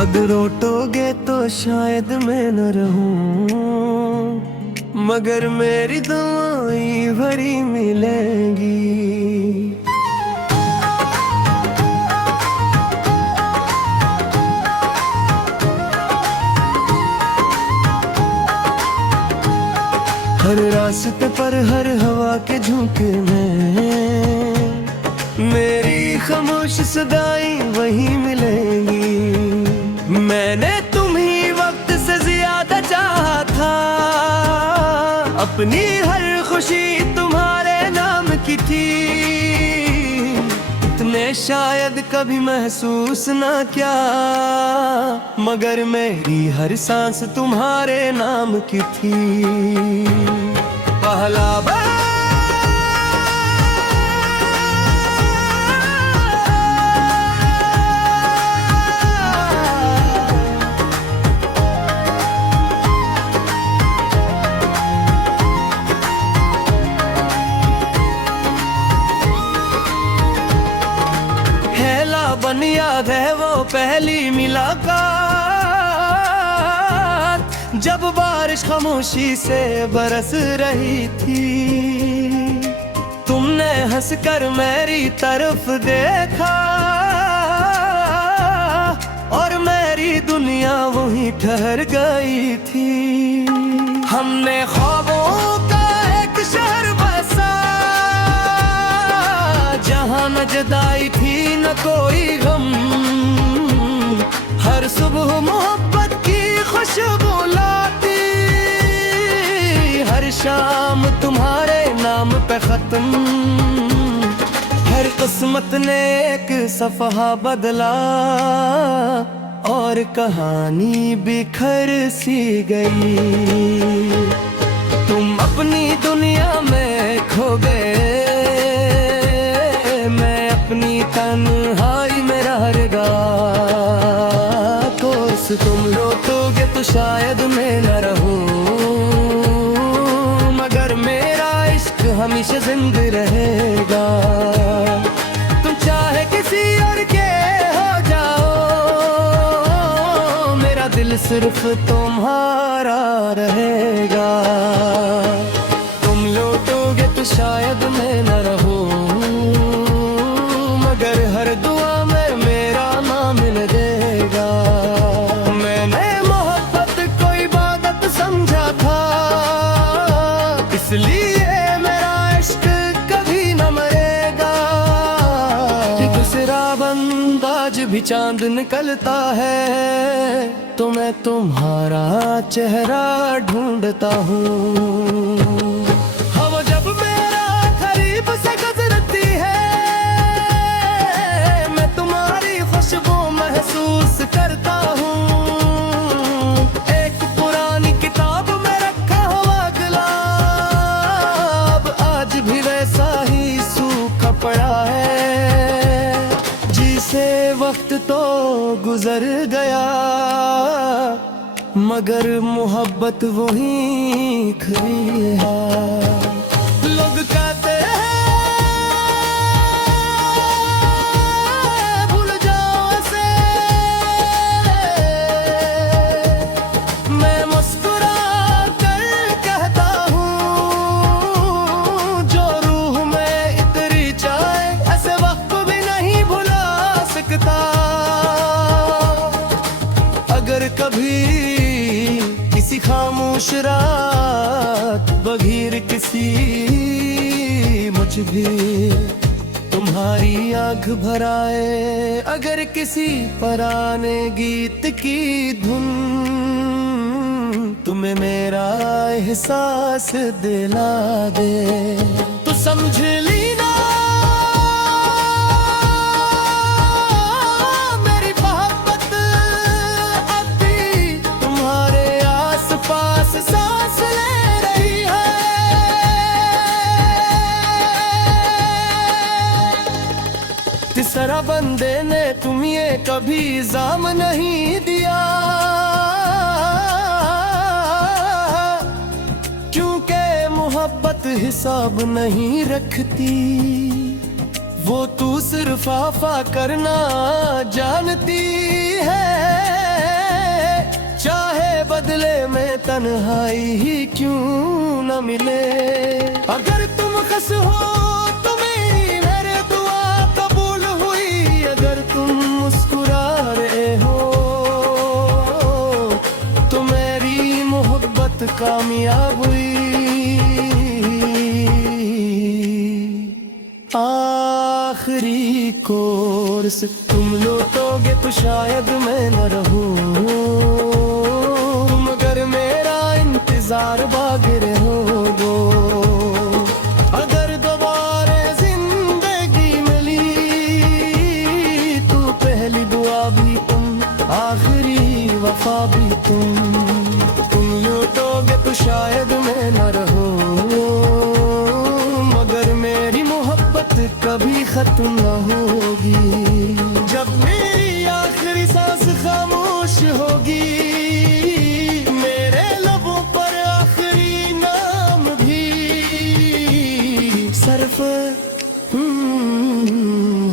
अगर रोटोगे तो शायद मैं न रहूं, मगर मेरी दुआएं भरी मिलेंगी। हर रास्ते पर हर हवा के झोंके में मेरी खामोश सदाएं वही मिलेंगी। मैंने तुम्ही वक्त से ज्यादा चाहा था, अपनी हर खुशी तुम्हारे नाम की थी। इतने शायद कभी महसूस ना क्या, मगर मेरी हर सांस तुम्हारे नाम की थी। पहला बन याद है वो पहली मुलाकात, जब बारिश खामोशी से बरस रही थी। तुमने हंसकर मेरी तरफ देखा और मेरी दुनिया वहीं ठहर गई थी। हमने ख्वाबों का एक शहर बसा, जहाँ न जुदाई थी न कोई गम। हर सुबह मोहब्बत की खुशबू लाती, हर शाम तुम्हारे नाम पे खत्म। हर किस्मत ने एक सफ़हा बदला और कहानी बिखर सी गई। तुम अपनी दुनिया में खो गए, अपनी तन्हाई में रह गया। तुम रोतोगे तो शायद मैं न रहूं, मगर मेरा इश्क हमेशा जिंदा रहेगा। तुम चाहे किसी और के हो जाओ, मेरा दिल सिर्फ तुम्हारा रहेगा। तुम लौटोगे तो शायद मैं न रहूं, मगर हर दुआ में मेरा नाम लगेगा। मैंने मोहब्बत को इबादत समझा था, इसलिए मेरा इश्क कभी न मरेगा। दूसरा बंदा आज भी चांद निकलता है, तो मैं तुम्हारा चेहरा ढूंढता हूँ। हवा जब मेरा करीब से गुजरती है, महसूस करता हूँ। एक पुरानी किताब में रखा हुआ गुलाब आज भी वैसा ही सूखा पड़ा है। जिसे वक्त तो गुजर गया, मगर मोहब्बत वही खड़ी है। लोग कहते हैं अगर कभी किसी खामोश रात बगैर किसी मुझ भी तुम्हारी आँख भराए, अगर किसी पराने गीत की धुन तुम्हें मेरा एहसास दिला दे, तो समझ लेना तीसरा बंदे ने तुम्हें कभी इल्जाम नहीं दिया, क्योंकि मोहब्बत हिसाब नहीं रखती। वो तू सिर्फ वफा करना जानती है, चाहे बदले में तन्हाई ही क्यों न मिले। अगर तुम खस हो तो मेरी मेरे दुआ कबूल हुई, अगर तुम मुस्कुरा रहे हो तो मेरी मोहब्बत कामयाब हुई। आखिरी कोर्स तुम लौटोगे तो शायद मैं न रहूं, मगर मेरा इंतजार बाकी रहोगे। अगर दोबारा जिंदगी मिली तो पहली दुआ भी तुम, आखिरी वफा भी तुम लौटोगे तो शायद मैं न रहूं, मगर मेरी मोहब्बत कभी खत्म न होगी। जब मेरी आखिरी सांस खामोश होगी, मेरे लबों पर आखिरी नाम भी सिर्फ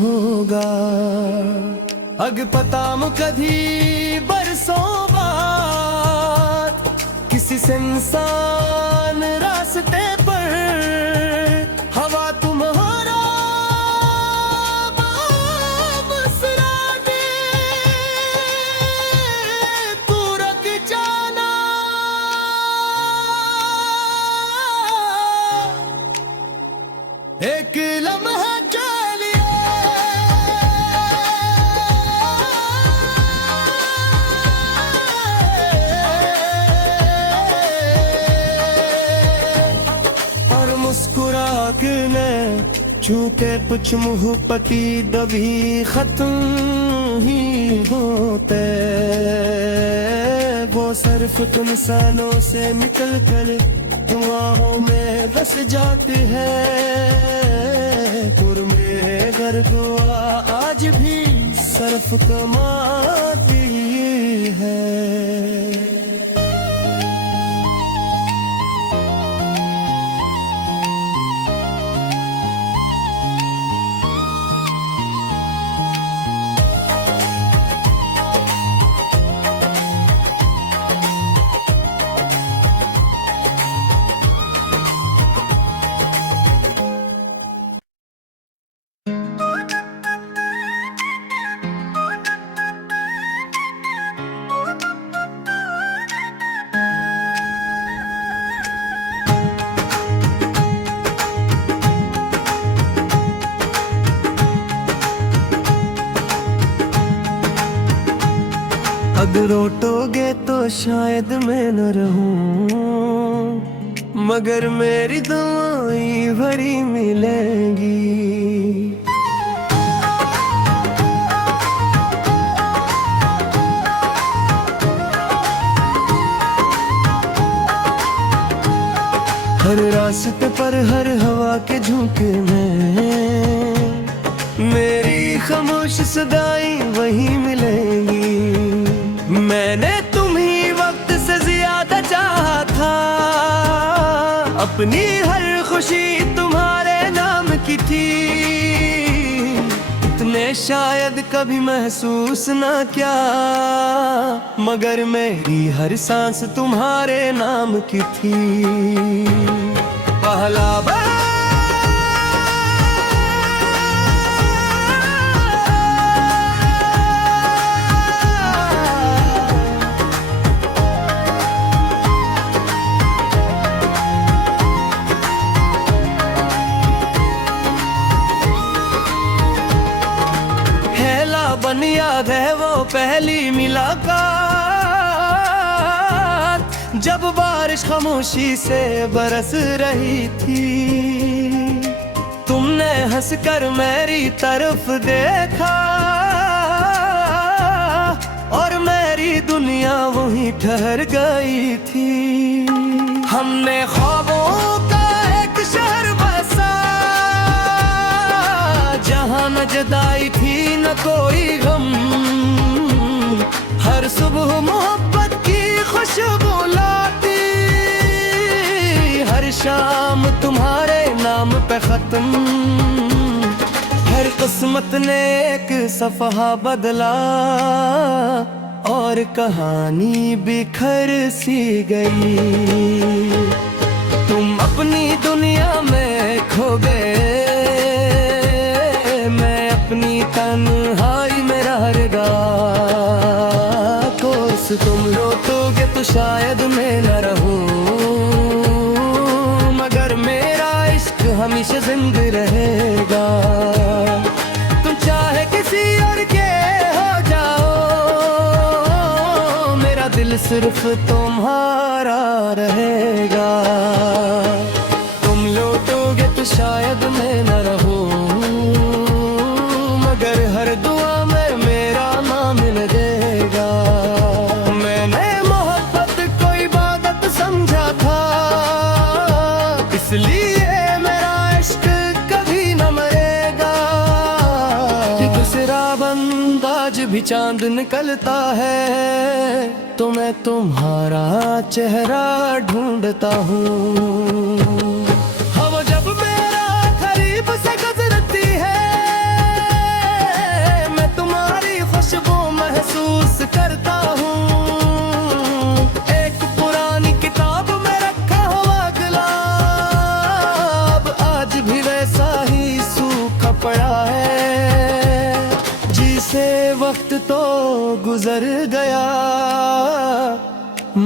होगा। अग पता मुकधी बरसों बाद किसी से इंसान रास्ते पर, हवा तुम्हारा मसरा दे, तू रख जाना। एक लम्हा चलिए और मुस्कुरा के ने चूके कुछ मुँह पति दबी खत्म ही होते, वो सिर्फ तुम इंसानों से निकल कर दुआओं में बस जाते हैं। में घर दुआ आज भी सिर्फ कमाती है। अगर रोटोगे तो शायद मैं न रहूं, मगर मेरी दुआएं भरी मिलेंगी। हर रास्ते पर हर हवा के झोंके में मेरी खामोश सदाएं वही मिलेंगी। मैंने तुम्ही वक्त से ज्यादा चाहा था, अपनी हर खुशी तुम्हारे नाम की थी। इतने शायद कभी महसूस ना किया, मगर मेरी हर सांस तुम्हारे नाम की थी। पहला बन याद है वो पहली मुलाकात, जब बारिश खामोशी से बरस रही थी। तुमने हंसकर मेरी तरफ देखा और मेरी दुनिया वहीं ठहर गई थी। हमने ख्वाबों का एक शहर बसा, जहाँ न जुदाई थी न कोई गम। हर सुबह मोहब्बत की खुशबू लाती, हर शाम तुम्हारे नाम पे खत्म हर किस्मत ने एक सफहा बदला और कहानी बिखर सी गई। तुम अपनी दुनिया में खो गए, मैं अपनी तन्हाई में रह गया। कोर्स तुम रोकोगे तो शायद मैं न रहूं, मगर मेरा इश्क हमेशा जिंदा रहेगा। तुम चाहे किसी और के हो जाओ, मेरा दिल सिर्फ तुम्हारा रहेगा। तुम लौटोगे तो शायद मैं न रहूं, मगर हर दुआ में मेरा नाम लगेगा। मैंने मोहब्बत को इबादत समझा था, इसलिए मेरा इश्क कभी न मरेगा। दूसरा बंदा आज भी चांद निकलता है, तो मैं तुम्हारा चेहरा ढूंढता हूँ। हवा जब मेरा करीब से गुजरती है, मैं तुम्हारी खुशबू महसूस करता हूँ। एक पुरानी किताब में रखा हुआ गुलाब आज भी वैसा ही सूखा पड़ा है, जिसे वक्त तो गुजर गया,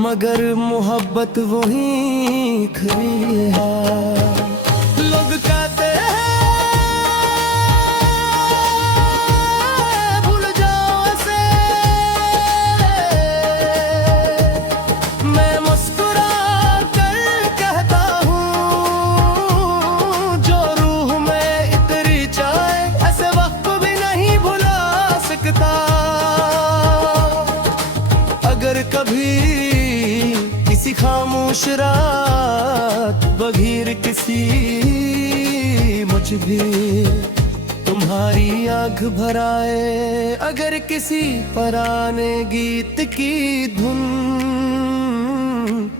मगर मोहब्बत वही खड़ी है। लोग कहते हैं भूल जाओ ऐसे, मैं मुस्कुरा कर कहता हूँ, जो रूह में इतनी चाहे ऐसे वक्त भी नहीं भुला सकता। अगर कभी किसी खामोश रात बगैर किसी मुझ भी तुम्हारी आँख भराए, अगर किसी पुराने गीत की धुन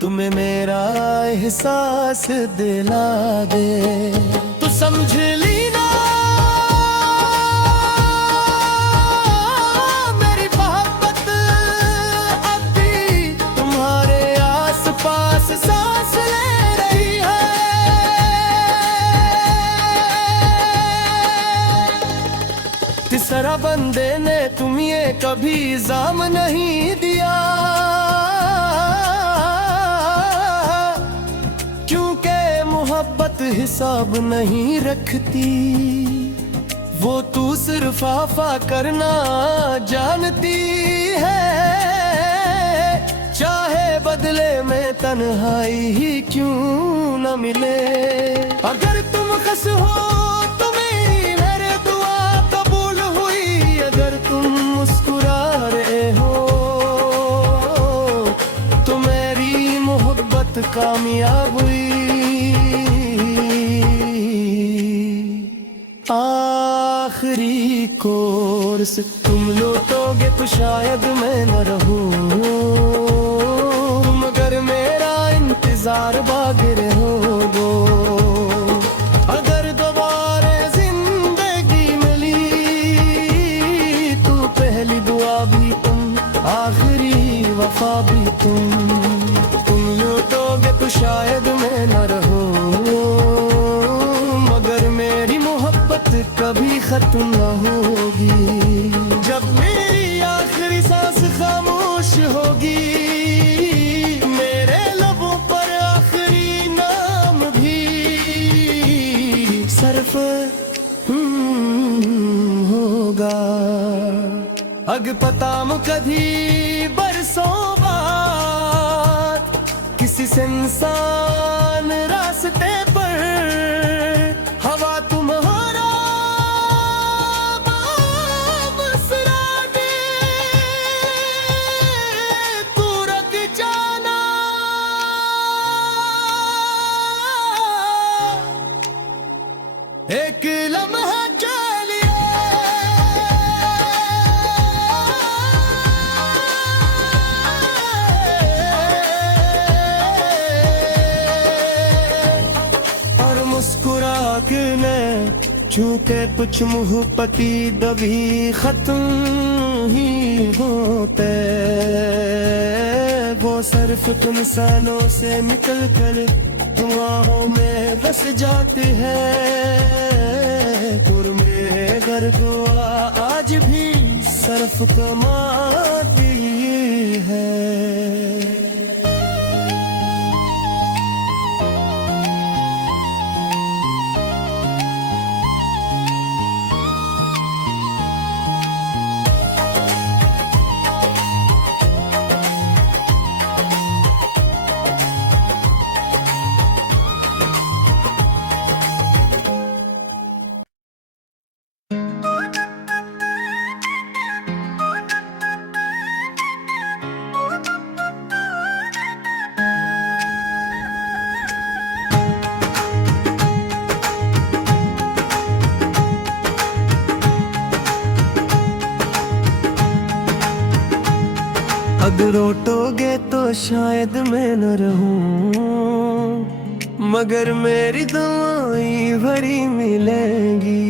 तुम्हें मेरा एहसास दिला दे, तो समझ लेना पास सांस ले रही है। तीसरा बंदे ने तुम्हें कभी इल्जाम नहीं दिया, क्योंकि मोहब्बत हिसाब नहीं रखती। वो तू सिर्फ वफा करना जानती है, चाहे बदले में तन्हाई ही क्यों न मिले। अगर तुम खुश हो तो मेरी दुआ कबूल हुई, अगर तुम मुस्कुरा रहे हो तो मेरी मोहब्बत कामयाब हुई। आखिरी कोर्स तुम लौटोगे तो शायद मैं न रहूं, मगर मेरा इंतजार बाकी रहो दो। अगर दोबारा जिंदगी मिली तो पहली दुआ भी तुम, आखिरी वफा भी तुम लौटोगे तो शायद मैं न रहूं, मगर मेरी मोहब्बत कभी खत्म न होगी। जब मेरी आखिरी सांस खामोश होगी, मेरे लबों पर आखिरी नाम भी सिर्फ होगा। अग पता मुकधी बरसों बाद किसी से इंसान रास्ते पर, हवा तुम्हारा एक लम्हा चलिए झूठे कुछ मुहब्बती दबी खत्म ही होते, वो सिर्फ तुम इंसानों से निकल कर दुआओं में बस जाते हैं। पुरमे गर दुआ आज भी सर्फ कमाती है। अगर रोटोगे तो शायद मैं न रहूं, मगर मेरी दुआएं भरी मिलेंगी।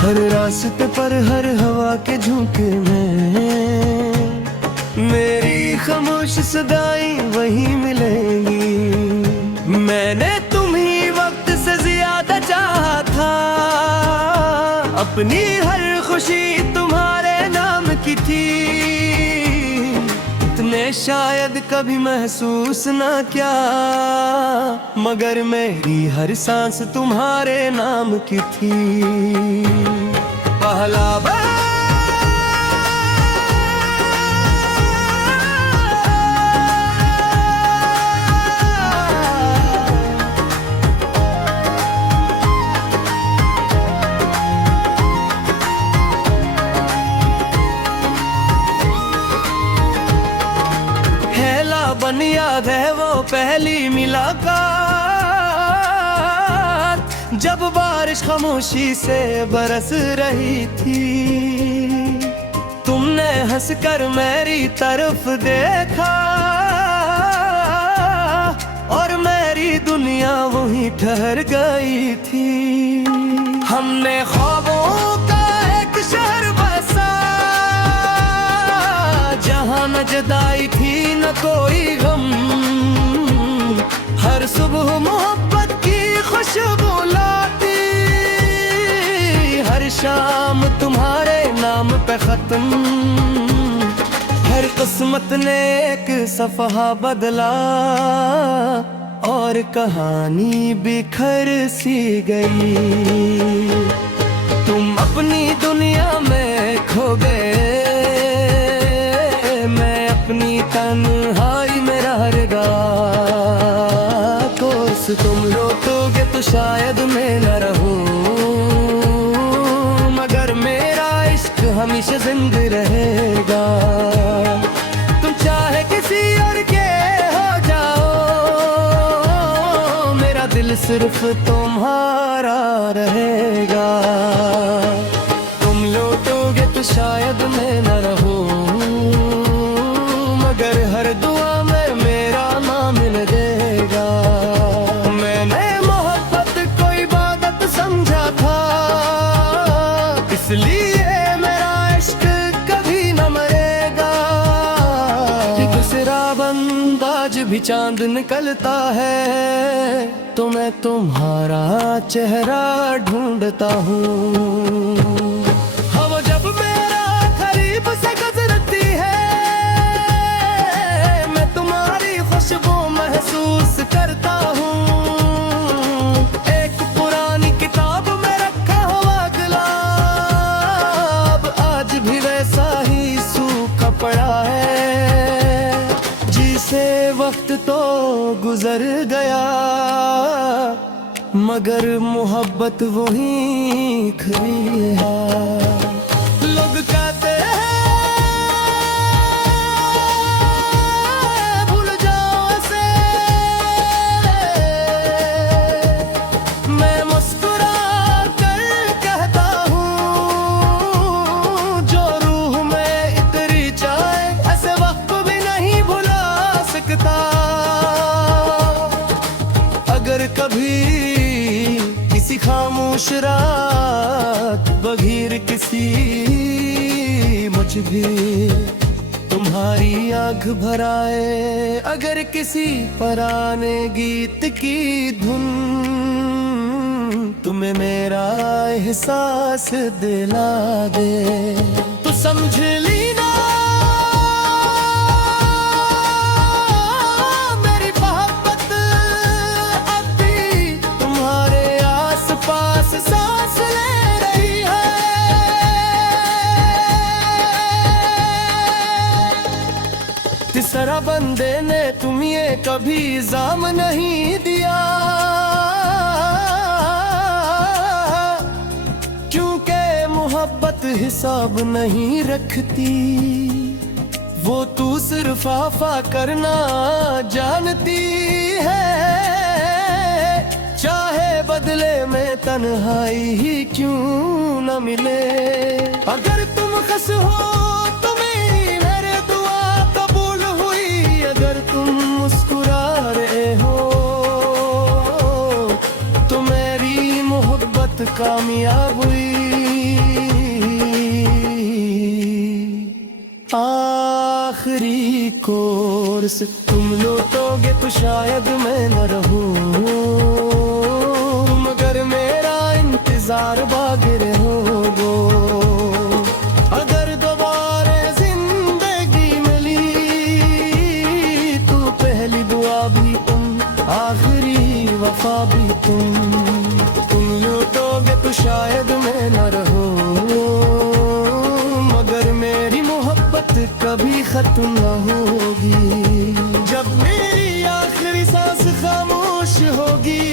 हर रास्ते पर हर हवा के झोंके में मेरी खामोश सदाएं वही मिलेंगी। मैंने तुम्ही वक्त से ज्यादा चाहा था, अपनी हर खुशी तुम्हारे नाम की थी। इतने शायद कभी महसूस ना क्या, मगर मेरी हर सांस तुम्हारे नाम की थी। पहला बन याद है वो पहली मुलाकात, जब बारिश खामोशी से बरस रही थी। तुमने हंसकर मेरी तरफ देखा और मेरी दुनिया वहीं ठहर गई थी। हमने ख्वाबों का एक शहर बसा, जहाँ न जुदाई थी न कोई गम। हर सुबह मोहब्बत की खुशबू लाती, हर शाम तुम्हारे नाम पे खत्म। हर किस्मत ने एक सफहा बदला और कहानी बिखर सी गई। तुम अपनी दुनिया में खो गए, अपनी तन्हाई में रहेगा। कोस तुम लौटोगे तो शायद मैं न रहूं, मगर मेरा इश्क हमेशा जिंदा रहेगा। तुम चाहे किसी और के हो जाओ, मेरा दिल सिर्फ तुम्हारा रहेगा। तुम लौटोगे तो शायद मैं न रहूं, मगर हर दुआ में मेरा नाम लगेगा। मैंने मोहब्बत को इबादत समझा था, इसलिए मेरा इश्क कभी न मरेगा। दूसरा बंदा आज भी चांद निकलता है, तो मैं तुम्हारा चेहरा ढूंढता हूँ। हम जब मेरा करीब से गुजरती है, खुशबू महसूस करता हूँ। एक पुरानी किताब में रखा हुआ गुलाब आज भी वैसा ही सूखा पड़ा है। जिसे वक्त तो गुजर गया, मगर मोहब्बत वही खड़ी है। लोग कहते हैं खामोश रात बगैर किसी मुझ भी तुम्हारी आंख भराए। अगर किसी पुराने गीत की धुन तुम्हें मेरा एहसास दिला दे तो समझ लेना मेरी मोहब्बत अब भी तुम्हारे आसपास सांस ले रही है। तीसरा बंदे ने तुम्हें कभी इल्जाम नहीं दिया, मोहब्बत हिसाब नहीं रखती। वो तू सिर्फ आफा करना जानती है, चाहे बदले में तन्हाई ही क्यों न मिले। अगर तुम खुश हो तो मेरी दुआ कबूल हुई, अगर तुम मुस्कुरा रहे हो तो मेरी मोहब्बत कामयाब हुई। आखिरी कोर्स तुम लौटोगे तो शायद मैं न रहूं, मगर मेरा इंतजार बाकी रहोगे। अगर दोबारा जिंदगी मिली तो पहली दुआ भी तुम, आखिरी वफा भी तुम लौटोगे तो शायद मैं न रहूं, कभी खत्म न होगी। जब मेरी आखिरी सांस खामोश होगी,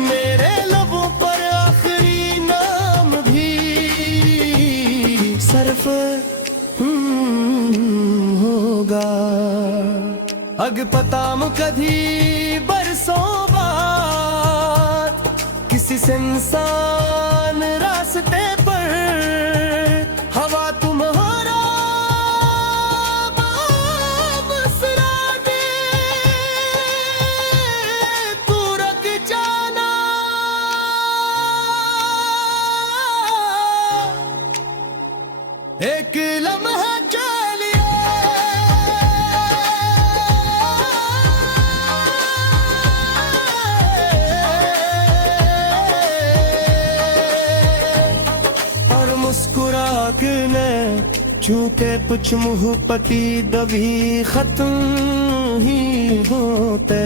मेरे लबों पर आखिरी नाम भी सिर्फ होगा। अग पता मुकधी बरसों बाद किसी से इंसान रास्ते पर हवा तुम्हारा एक लम्हा चलिए। और मुस्कुरा के ने छूटे कुछ मुँह पति दबी खत्म ही होते।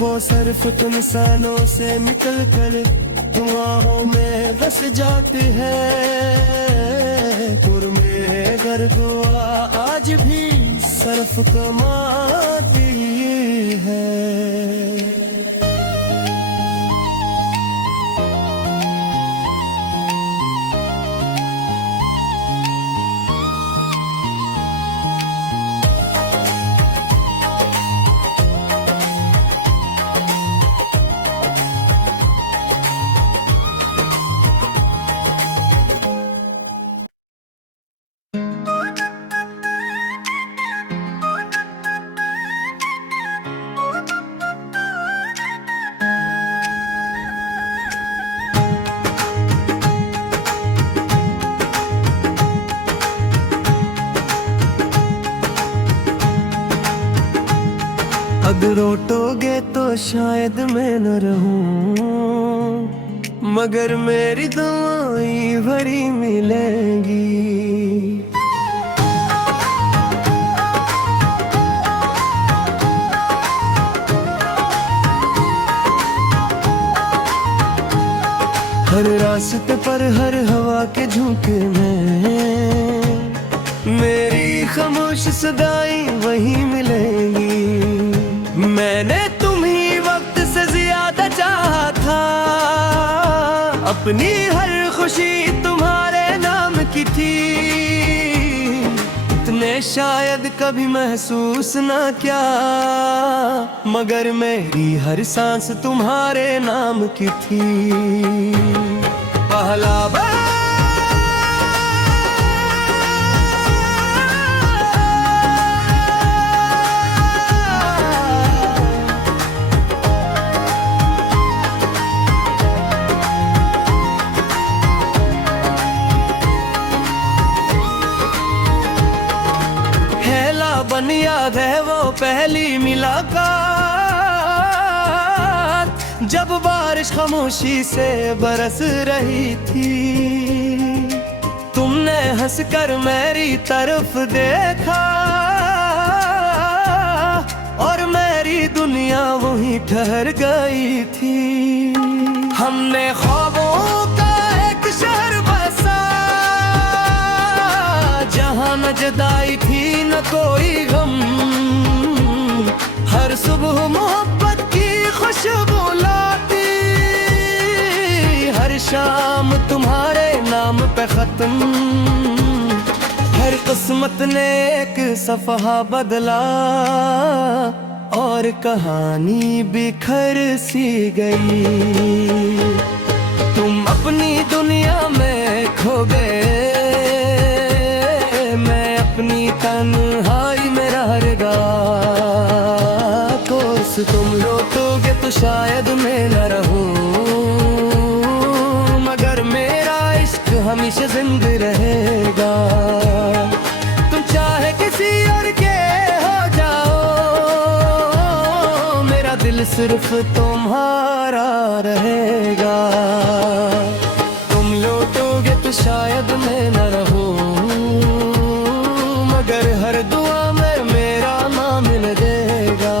वो सिर्फ तुम सानों से निकल कर दुआओं में बस जाते हैं। तुर में घर दुआ आज भी सिर्फ कमाती है। अगर रोटोगे तो शायद मैं न रहूं, मगर मेरी दुआएं भरी मिलेंगी। हर रास्ते पर हर हवा के झोंके में मेरी खामोश सदाएं वही मिलेंगी। मैंने तुम्ही वक्त से ज्यादा चाहा था, अपनी हर खुशी तुम्हारे नाम की थी। इतने शायद कभी महसूस ना क्या, मगर मेरी हर सांस तुम्हारे नाम की थी। पहला याद है वो पहली मुलाकात, जब बारिश खामोशी से बरस रही थी। तुमने हंसकर मेरी तरफ देखा और मेरी दुनिया वहीं ठहर गई थी। हमने ख्वाबों का एक शहर बसा, जहाँ न जुदाई थी न कोई गम। हर सुबह मोहब्बत की खुशबू लाती, हर शाम तुम्हारे नाम पे खत्म। हर किस्मत ने एक सफ़हा बदला और कहानी बिखर सी गई। तुम अपनी दुनिया में खो गए, मैं अपनी तन्हाई में रह गया। कोस तुम लौटोगे तो शायद मैं न रहूं, मगर मेरा इश्क हमेशा जिंदा रहेगा। तुम चाहे किसी और के हो जाओ, मेरा दिल सिर्फ तुम्हारा रहेगा। तुम लौटोगे तो शायद मैं न रहूं, मगर हर दुआ में मेरा नाम लगेगा।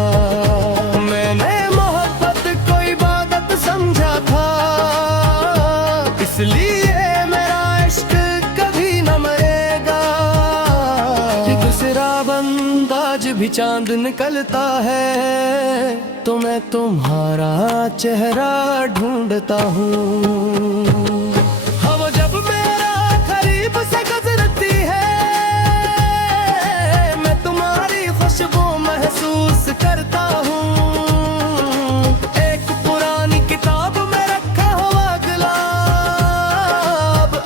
मैंने मोहब्बत को इबादत समझा था, इसलिए मेरा इश्क कभी न मरेगा। दूसरा बंदा आज भी चांद निकलता है, तो मैं तुम्हारा चेहरा ढूंढता हूँ। हवा जब मेरा करीब से गुजरती है, मैं तुम्हारी खुशबू महसूस करता हूँ। एक पुरानी किताब में रखा हुआ गुलाब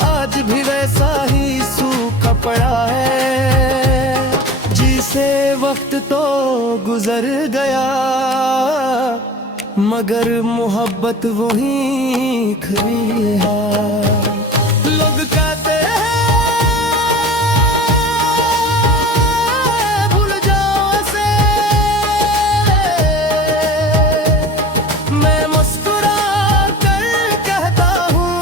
आज भी वैसा ही सूखा पड़ा है। जिसे वक्त तो गुजर गया, मगर मोहब्बत वही खड़ी है। लोग कहते हैं भूल जाओ ऐसे, मैं मुस्कुरा कर कहता हूँ,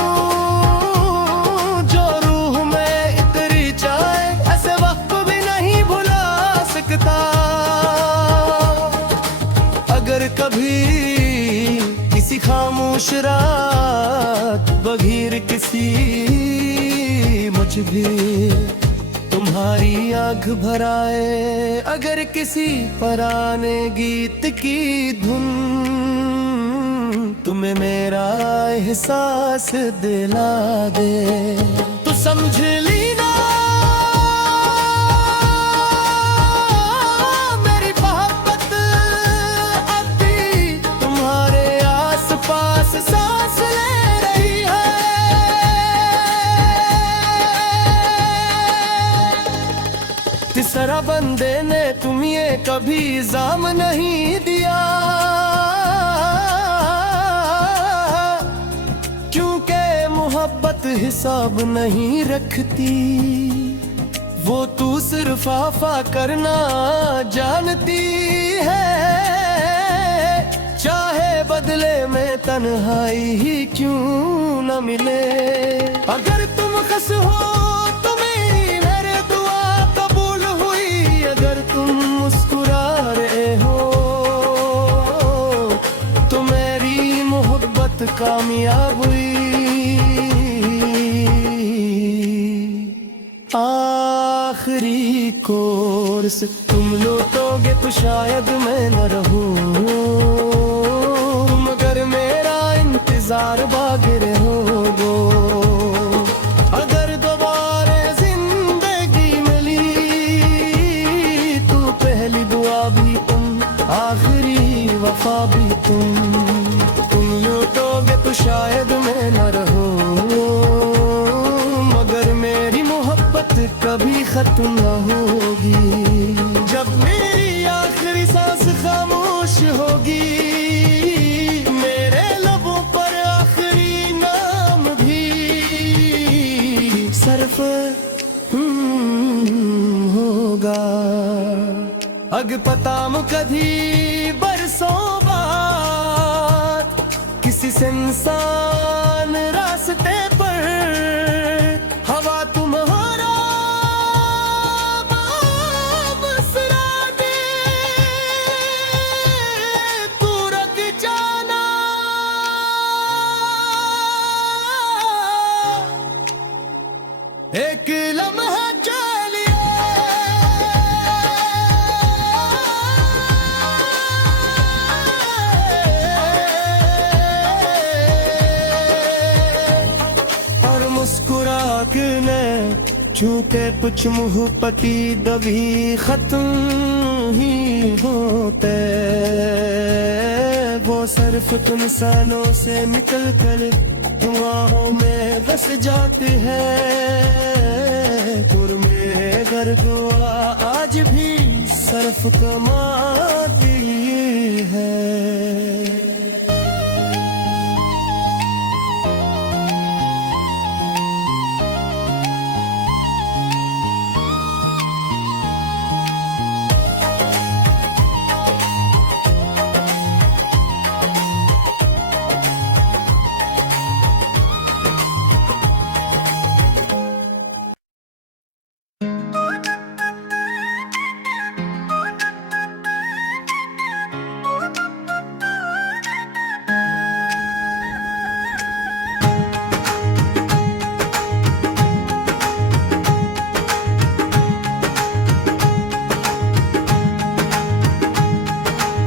जो रूह में इतनी चाहे ऐसे वक्त भी नहीं भुला सकता। अगर कभी किसी खामोश रात बगीर किसी मुझ भी तुम्हारी आंख भराए, अगर किसी पुराने गीत की धुन तुम्हें मेरा एहसास दिला दे, तो समझ लेना सांस ले रही है। तीसरा बंदे ने तुम्हें कभी इल्जाम नहीं दिया, क्योंकि मोहब्बत हिसाब नहीं रखती। वो तू सिर्फ आफा करना जानती है, चाहे बदले में तन्हाई ही क्यों न मिले। अगर तुम खुश हो तो मेरी मेरे दुआ कबूल हुई, अगर तुम मुस्कुरा रहे हो तो मेरी मोहब्बत कामयाब हुई। आखिरी कोर्स तुम लौटोगे तो शायद मैं न रहूं, मगर मेरा इंतजार बाकी रहोगे। अगर दोबारा जिंदगी मिली तो पहली दुआ भी तुम, आखिरी वफा भी तुम लौटोगे तो शायद मैं न रहूं, मगर मेरी मोहब्बत कभी खत्म न होगी। जब मेरी आखिरी सांस खामोश होगी, मेरे लबों पर आखिरी नाम भी सिर्फ होगा। अगपताम कधी बरसों बाद किसी से इंसान रास्ते पर हवा तुम्हारा बसरा दे तू रख जाना एक लम्हा मुस्कुरा के ने छूते कुछ मुँह पति दबी खत्म ही होते वो सिर्फ तुम इंसानों से निकल कर दुआओं में बस जाते हैं तुर में घर दुआ आज भी सिर्फ कमाती है।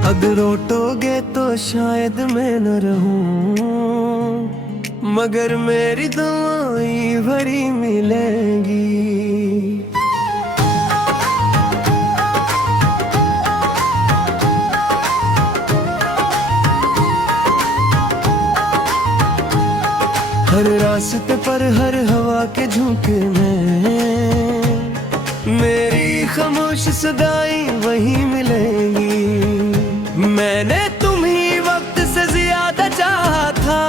अगर रोटोगे तो शायद मैं न रहूं मगर मेरी दुआएं भरी मिलेंगी। हर रास्ते पर हर हवा के झोंके में मेरी खामोश सदाएं वही मिलेंगी। मैंने तुम्ही वक्त से ज्यादा चाहा था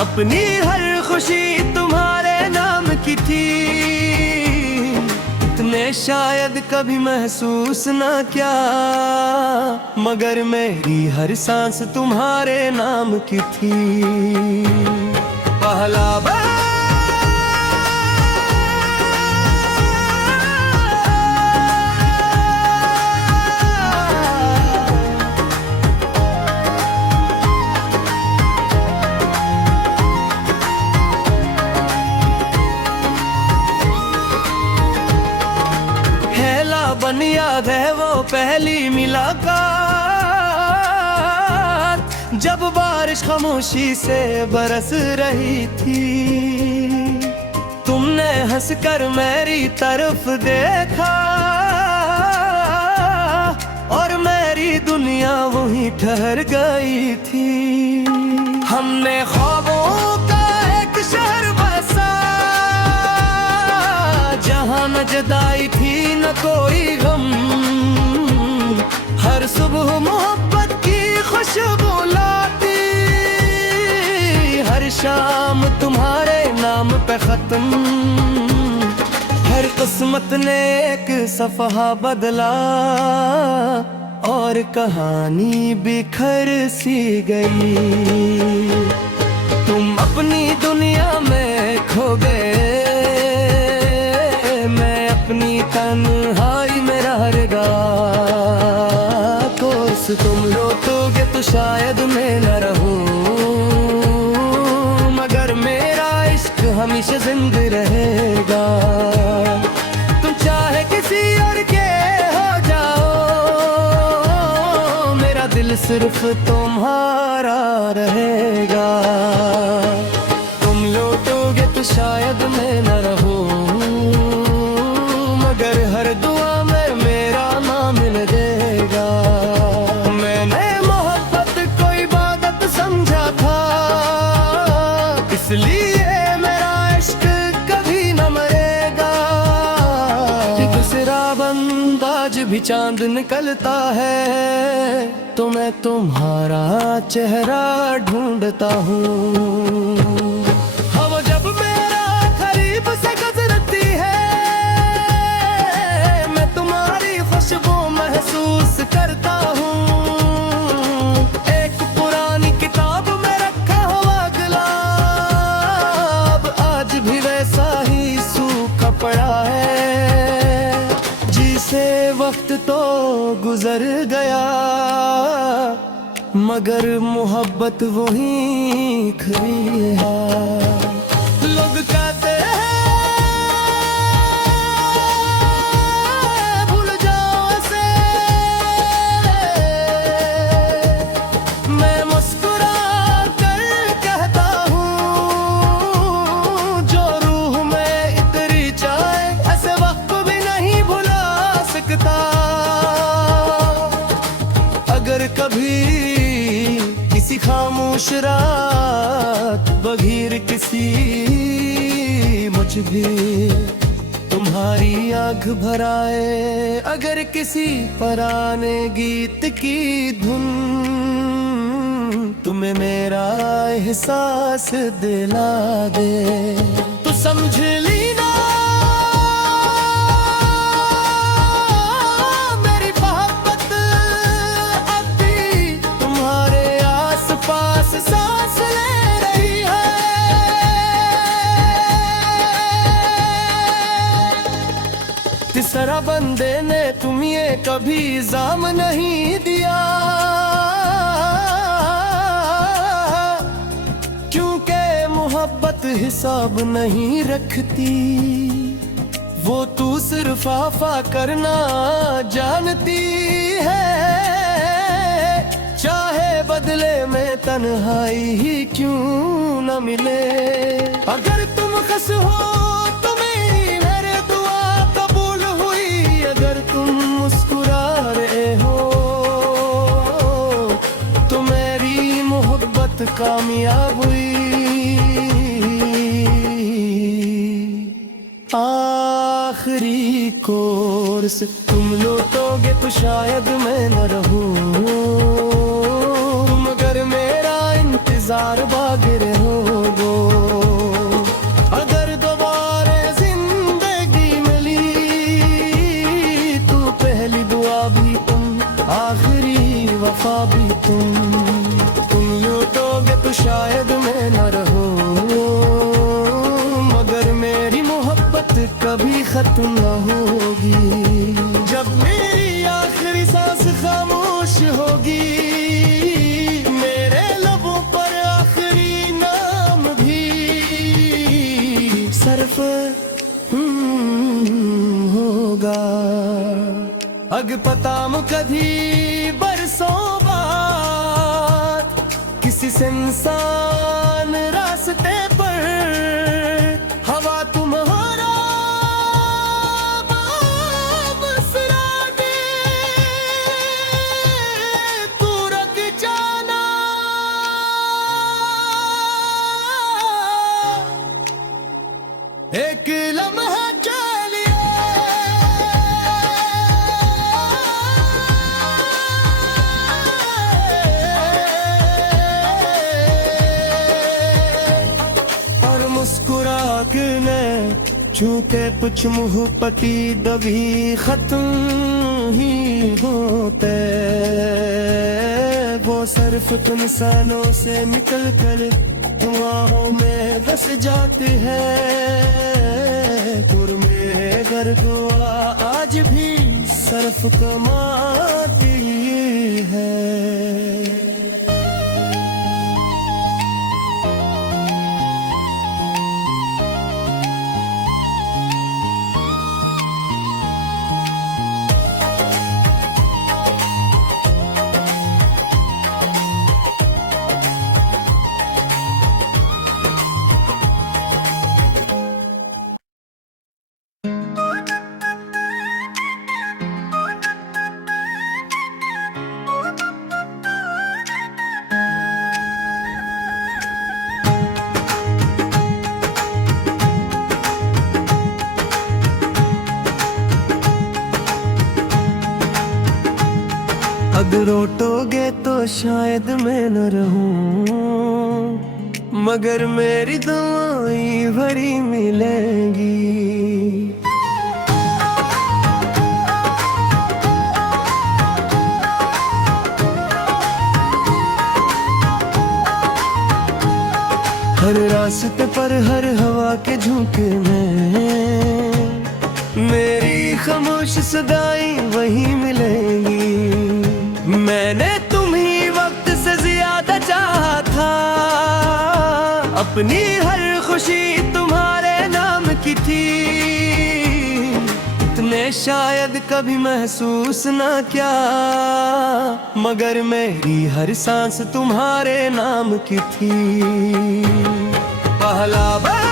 अपनी हर खुशी तुम्हारे नाम की थी इतने शायद कभी महसूस ना क्या मगर मेरी हर सांस तुम्हारे नाम की थी। पहला बन याद है वो पहली मुलाकात जब बारिश खामोशी से बरस रही थी। तुमने हंसकर मेरी तरफ देखा और मेरी दुनिया वहीं ठहर गई थी। हमने ख्वाबों का एक शहर बसा जहाँ न जुदाई थी न कोई गम। हर सुबह मोहब्बत की खुशबू लाती हर शाम तुम्हारे नाम पे खत्म। हर किस्मत ने एक सफ़हा बदला और कहानी बिखर सी गई। तुम अपनी दुनिया में खो गए अपनी तन्हाई में रहेगा। तुम लौटोगे तो शायद मैं न रहूं मगर मेरा इश्क हमेशा जिंदा रहेगा। तुम चाहे किसी और के हो जाओ मेरा दिल सिर्फ तुम्हारा रहेगा। तुम लौटोगे तो शायद मैं न रहूं मगर हर दुआ में मेरा नाम लगेगा। मैंने मोहब्बत को इबादत समझा था इसलिए मेरा इश्क कभी न मरेगा। दूसरा बंदा आज भी चांद निकलता है तो मैं तुम्हारा चेहरा ढूंढता हूँ। हवा जब मेरा करीब से गुजरती है मैं तुम्हारी खुशबू गुजर गया, मगर मोहब्बत वही खड़ी है। लोग कहते हैं भूल जाओ ऐसे, मैं मुस्कुरा कर कहता हूँ जो रूह में इतनी चाहे ऐसे वक्त भी नहीं भुला सकता। अगर कभी किसी खामोश रात बगैर किसी मुझ भी तुम्हारी आँख भराए, अगर किसी पुराने गीत की धुन तुम्हें मेरा एहसास दिला दे, तो समझ लेना मेरी मोहब्बत अभी तुम्हारे आसपास सांस ले रही है। तीसरा बंदे ने तुम्हें कभी इल्जाम नहीं दिया, क्योंकि मोहब्बत हिसाब नहीं रखती, वो तू सिर्फ आफा करना जानती है। चाहे बदले में तन्हाई ही क्यों न मिले, अगर तुम खुश हो तो मेरी दुआ कबूल हुई, अगर तुम मुस्कुरा रहे हो तो मेरी मोहब्बत कामयाब हुई। आखिरी कोर्स तुम लौटोगे तो शायद मैं न रहूं, मगर मेरा इंतजार बाकी रहोगे। अगर दोबारा जिंदगी मिली तो पहली दुआ भी तुम, आखिरी वफा भी तुम लौटोगे तो शायद मैं न रहूं, मगर मेरी मोहब्बत कभी खत्म न होगी। जब मेरी आखिरी सांस खामोश होगी, मेरे लबों पर आखिरी नाम भी सिर्फ होगा। अग पता मुकधी बरसों बाद किसी से इंसान रास्ते पर, हवा तुम्हारा बसरा दे, तू रख जाना एक लम्हा के लिए। और मुस्कुरा के छूते कुछ मुँह पटी दबी खत्म ही होते, वो सिर्फ इंसानों से निकल कर दुआओं में बस जाते हैं। में घर दुआ आज भी सिर्फ कमाती है। अगर रोटोगे तो शायद मैं न रहूं, मगर मेरी दुआएं भरी मिलेंगी। हर रास्ते पर हर हवा के झोंके में मेरी खामोश सदाएं वही मिलेंगी। अपनी हर खुशी तुम्हारे नाम की थी, तुमने शायद कभी महसूस ना किया, मगर मेरी हर सांस तुम्हारे नाम की थी। पहला बार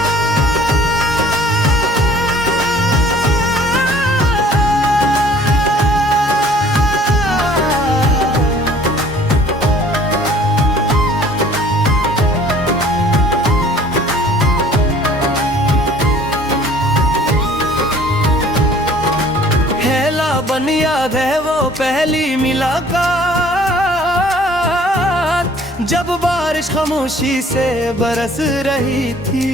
बन याद है वो पहली मुलाकात, जब बारिश खामोशी से बरस रही थी।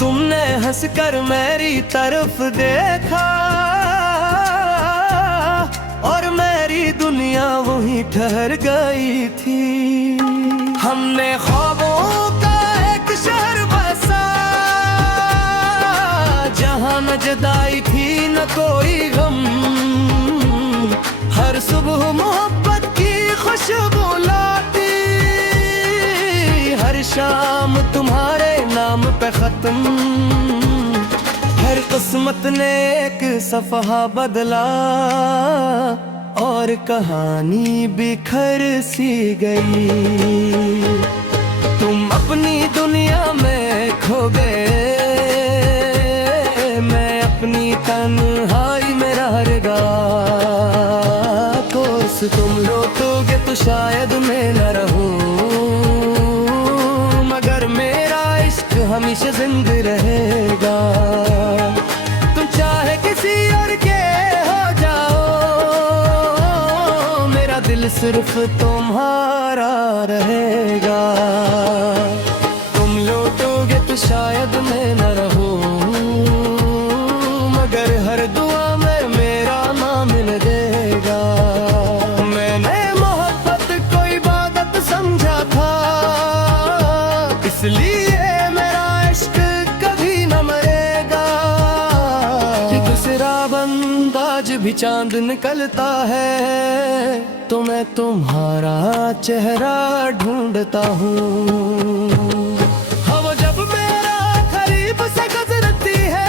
तुमने हंसकर मेरी तरफ देखा और मेरी दुनिया वहीं ठहर गई थी। हमने ख्वाबों का एक शहर बसा, जहाँ न जुदाई थी न कोई गम। हर सुबह मोहब्बत की खुशबू लाती, हर शाम तुम्हारे नाम पे खत्म। हर किस्मत ने एक सफ़हा बदला और कहानी बिखर सी गई। तुम अपनी दुनिया में खो गए, अपनी तन्हाई में रहेगा। कोस तुम लौटोगे तो शायद मैं न रहूं, मगर मेरा इश्क हमेशा जिंदा रहेगा। तुम चाहे किसी और के हो जाओ, मेरा दिल सिर्फ तुम्हारा रहेगा। तुम लौटोगे तो शायद मैं न रहूं, मगर हर दुआ में मेरा नाम लगेगा। मैंने मोहब्बत को इबादत समझा था, इसलिए मेरा इश्क कभी न मरेगा। कि दूसरा बंदा आज भी चांद निकलता है, तो मैं तुम्हारा चेहरा ढूंढता हूँ। हवा जब मेरा करीब से गुजरती है,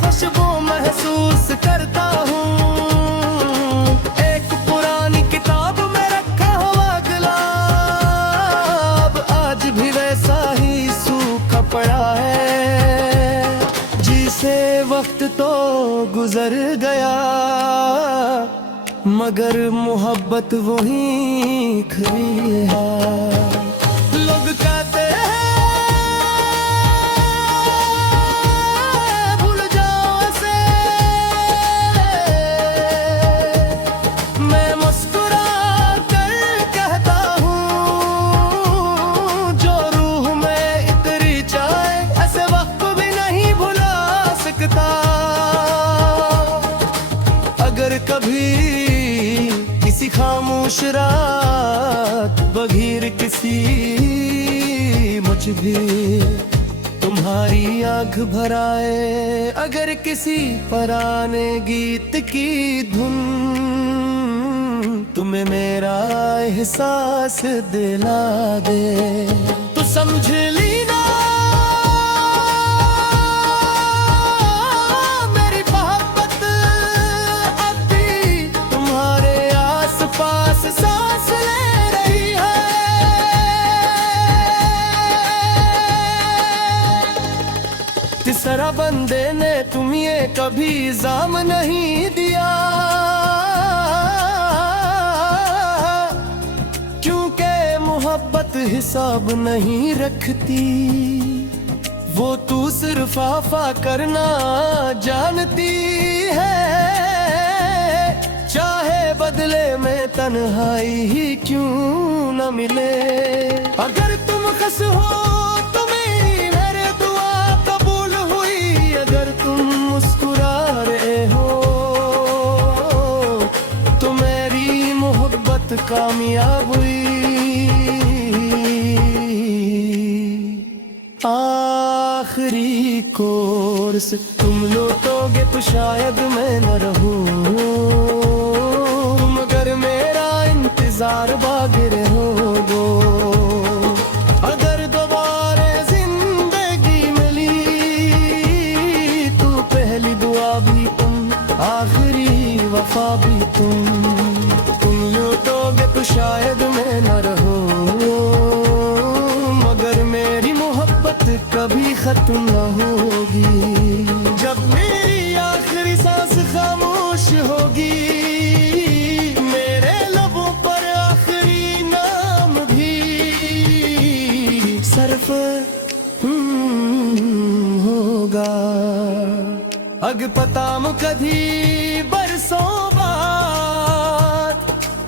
खुशबू महसूस करता हूँ। एक पुरानी किताब में रखा हुआ गुलाब आज भी वैसा ही सूखा पड़ा है। जिसे वक्त तो गुजर गया, मगर मोहब्बत वही खड़ी है। लोग कहते हैं कभी किसी खामोश रात बगैर किसी मुझ भी तुम्हारी आँख भराए। अगर किसी पुराने गीत की धुन तुम्हें मेरा एहसास दिला दे, तो समझ लेना सांस ले रही है। तीसरा बंदे ने तुम्हें कभी इल्जाम नहीं दिया, क्योंकि मोहब्बत हिसाब नहीं रखती। वो तू सिर्फ वफा करना जानती है, चाहे बदले में तन्हाई ही क्यों न मिले। अगर तुम खुश हो तो मेरी दुआ कबूल हुई, अगर तुम मुस्कुरा रहे हो तो मेरी मोहब्बत कामयाब हुई। आखिरी कोर्स तुम लौटोगे तो शायद मैं न रहूं, मगर मेरा इंतजार बाकी रहोगे। आखिरी वफा भी तुम लूटोगे तो शायद मैं न रहूं, मगर मेरी मोहब्बत कभी खत्म न होगी। जब मेरी आखिरी सांस खामोश होगी, मेरे लबों पर आखिरी नाम भी सिर्फ होगा। अग पताम कधी बरसों बाद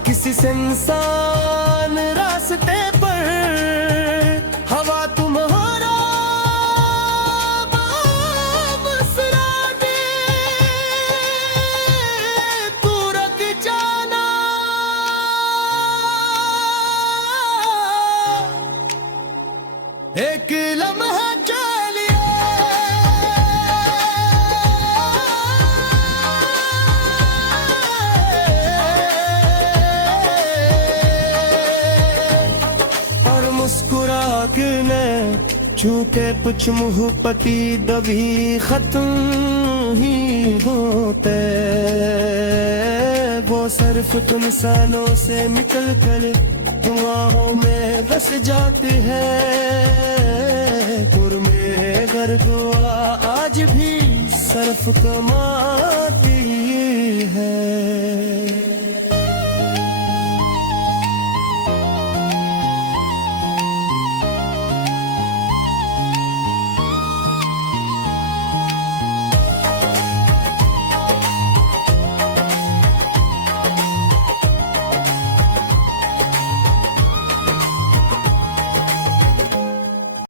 किसी से इंसान रास्ते पर, हवा तुम्हारा बसरा दे, तू रख जाना एक लम्हा मुस्कुरा के झूठे कुछ मुँह पति दबी खत्म ही होते, वो सिर्फ तुम सालों से निकल कर दुआओं में बस जाते हैं। में घर दुआ आज भी सिर्फ कमाती है।